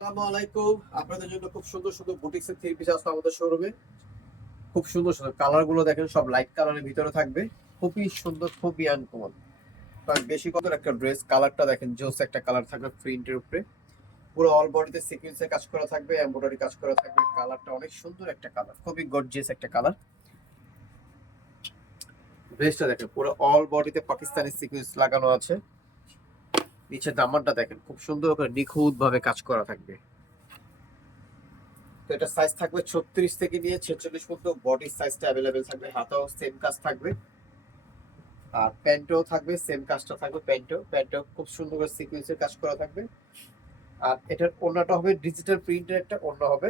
আসসালামু আলাইকুম। আপনাদের জন্য খুব সুন্দর সুন্দর বুটিক্সের থ্রি পিস আসলে আমাদের শোরুমে। খুব সুন্দর সুন্দর কালার গুলো দেখেন, সব লাইট কালারের ভিতরে থাকবে। খুবই সুন্দর, খুবই আনকমন। বেশি কত একটা ড্রেস কালারটা দেখেন, জোস একটা কালার থাকবে প্রিন্টের উপরে। পুরো অল বডিতে সিকোয়েন্সের কাজ করা থাকবে, এমব্রয়ডারি কাজ করা থাকবে। কালারটা অনেক সুন্দর একটা কালার, খুবই গর্জিয়াস একটা কালার। ড্রেসটা দেখেন পুরো অল বডিতে পাকিস্তানি সিকোয়েন্স লাগানো আছে। নিচে দামানটা দেখেন খুব সুন্দর করে নিখুঁত ভাবে কাজ করা থাকবে। তো এটা সাইজ থাকবে 36 থেকে নিয়ে 46 পর্যন্ত। বডি সাইজটা অ্যাভেলেবেল থাকবে। হাতাও সেম কাজ থাকবে, আর প্যান্টও থাকবে সেম কাজটা থাকবে। প্যান্টও খুব সুন্দর করে সিকোয়েন্সের কাজ করা থাকবে। আর এটার ওড়নাটা হবে ডিজিটাল প্রিন্টের একটা ওড়না হবে।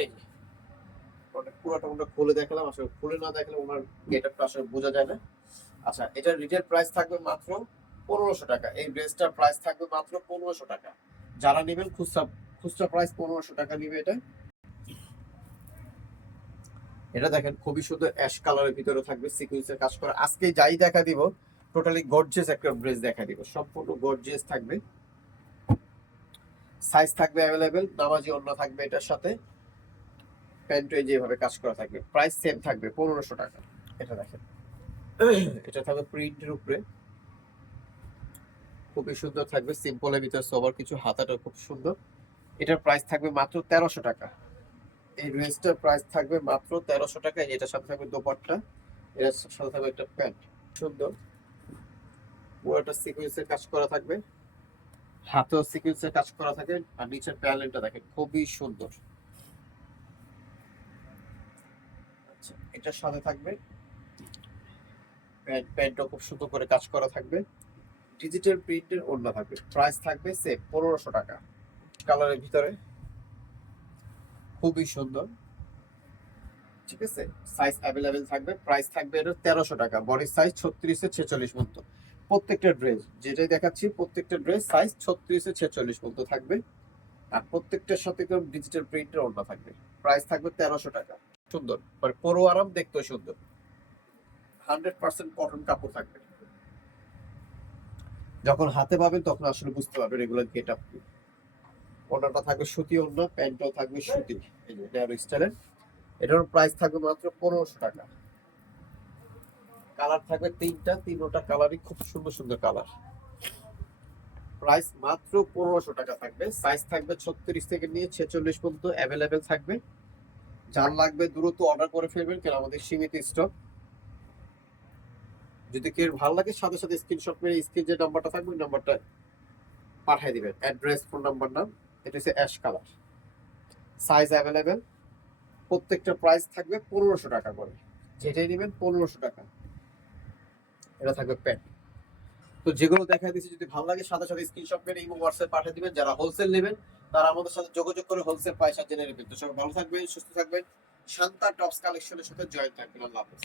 এই যে পুরোটা ওটা খুলে দেখালাম, আসলে খুলে না দেখলে ওনার গেটআপটা আসলে বোঝা যায় না। আচ্ছা, এটার রিটেল প্রাইস থাকবে মাত্র 1500 টাকা। এই ড্রেসটার প্রাইস থাকবে মাত্র 1500 টাকা। যারা নেবেন খুচরা, খুচরা প্রাইস 1500 টাকা নিবে এটা। এটা দেখেন খুবই সুন্দর অ্যাশ কালারের ভিতরে থাকবে সিকোয়েন্সের কাজ করা। আজকে যাই দেখা দিব টোটালি গর্জিয়াস একটা ড্রেস দেখা দিব, সম্পূর্ণ গর্জিয়াস থাকবে। সাইজ থাকবে অ্যাভেলেবেল, নামাজি ওড়না থাকবে এটার সাথে। প্যান্টে যেভাবে কাজ করা থাকবে, প্রাইস সেম থাকবে 1500 টাকা। এটা দেখেন, এটা থাকবে প্রিন্টের উপরে, খুবই সুন্দর থাকবে। সিম্পলের ভিতরে সবার কিছু, হাতাটা খুব সুন্দর। এটার প্রাইস থাকবে মাত্র 1300 টাকা। এই ড্রেসটার প্রাইস থাকবে মাত্র 1300 টাকা। এটার সাথে থাকবে দোপাট্টা, এটার সাথে থাকবে একটা প্যান্ট। সুন্দর পুরোটা সিকোয়েন্সের কাজ করা থাকবে, হাতেও সিকোয়েন্সের কাজ করা থাকে। আর নিচের প্যানেলটা দেখেন খুবই সুন্দর। আচ্ছা, এটার সাথে থাকবে প্যান্টও খুব সুন্দর করে কাজ করা থাকবে। ডিজিটাল প্রিন্টের ওড়না থাকবে। প্রাইস থাকবে সেম 1500 টাকা। কালারের ভিতরে খুবই সুন্দর, ঠিক আছে। সাইজ অ্যাভেলেবেল থাকবে। প্রাইস থাকবে এটা 1300 টাকা। বডি সাইজ 36 থেকে 46 পর্যন্ত। প্রত্যেকটা ড্রেস যেটাই দেখাচ্ছি, প্রত্যেকটা ড্রেস সাইজ 36 থেকে 46 পর্যন্ত থাকবে। আর প্রত্যেকটার সাথে ডিজিটাল প্রিন্টের ওড়না থাকবে। প্রাইস থাকবে 1300 টাকা। সুন্দর, মানে পরো আরাম, দেখতেও সুন্দর। 100% কটন কাপড় থাকবে। যখন হাতে পাবেন তখন আসলে বুঝতে পারবেন এগুলো গেট আপ। ওড়নাটা থাকবে সুতি ওড়না, প্যান্টটাও থাকবে সুতি। এই যে এটা স্টাইলের। এটার প্রাইস থাকবে মাত্র 1500 টাকা। কালার থাকবে তিনটা কালারই খুব সুন্দর সুন্দর কালার। প্রাইস মাত্র 1500 টাকা থাকবে। সাইজ থাকবে 36 থেকে নিয়ে 46 পর্যন্ত অ্যাভেলেবেল থাকবে। যার লাগবে দ্রুত অর্ডার করে ফেলবেন, কেন আমাদের সীমিত স্টক। যদি কেউ ভালো লাগে সাথে সাথে স্ক্রিনশট মেরে স্ক্রিন যে নাম্বারটা থাকবে ওই নাম্বারটা পাঠিয়ে দিবেন, অ্যাড্রেস, ফোন নাম্বার, নাম। এটা হচ্ছে অ্যাশ কালার। Size available. প্রত্যেকটা প্রাইস থাকবে 1500 টাকা করে। যেটাই নেবেন 1500 টাকা। এটা থাকবে প্যান্ট। তো যেগুলো দেখা দিচ্ছি যদি ভালো লাগে সাথে সাথে স্ক্রিনশট মেরে ইমো হোয়াটসঅ্যাপ পাঠিয়ে দিবেন। যারা হোলসেল নেবেন তারা আমাদের সাথে যোগাযোগ করে হোলসেল প্রাইস জেনে নেবেন। তো সবাই ভালো থাকবেন, সুস্থ থাকবেন। শান্তা টপস কালেকশনের সাথে জয়েন থাকবেন। আল্লাহ হাফেজ।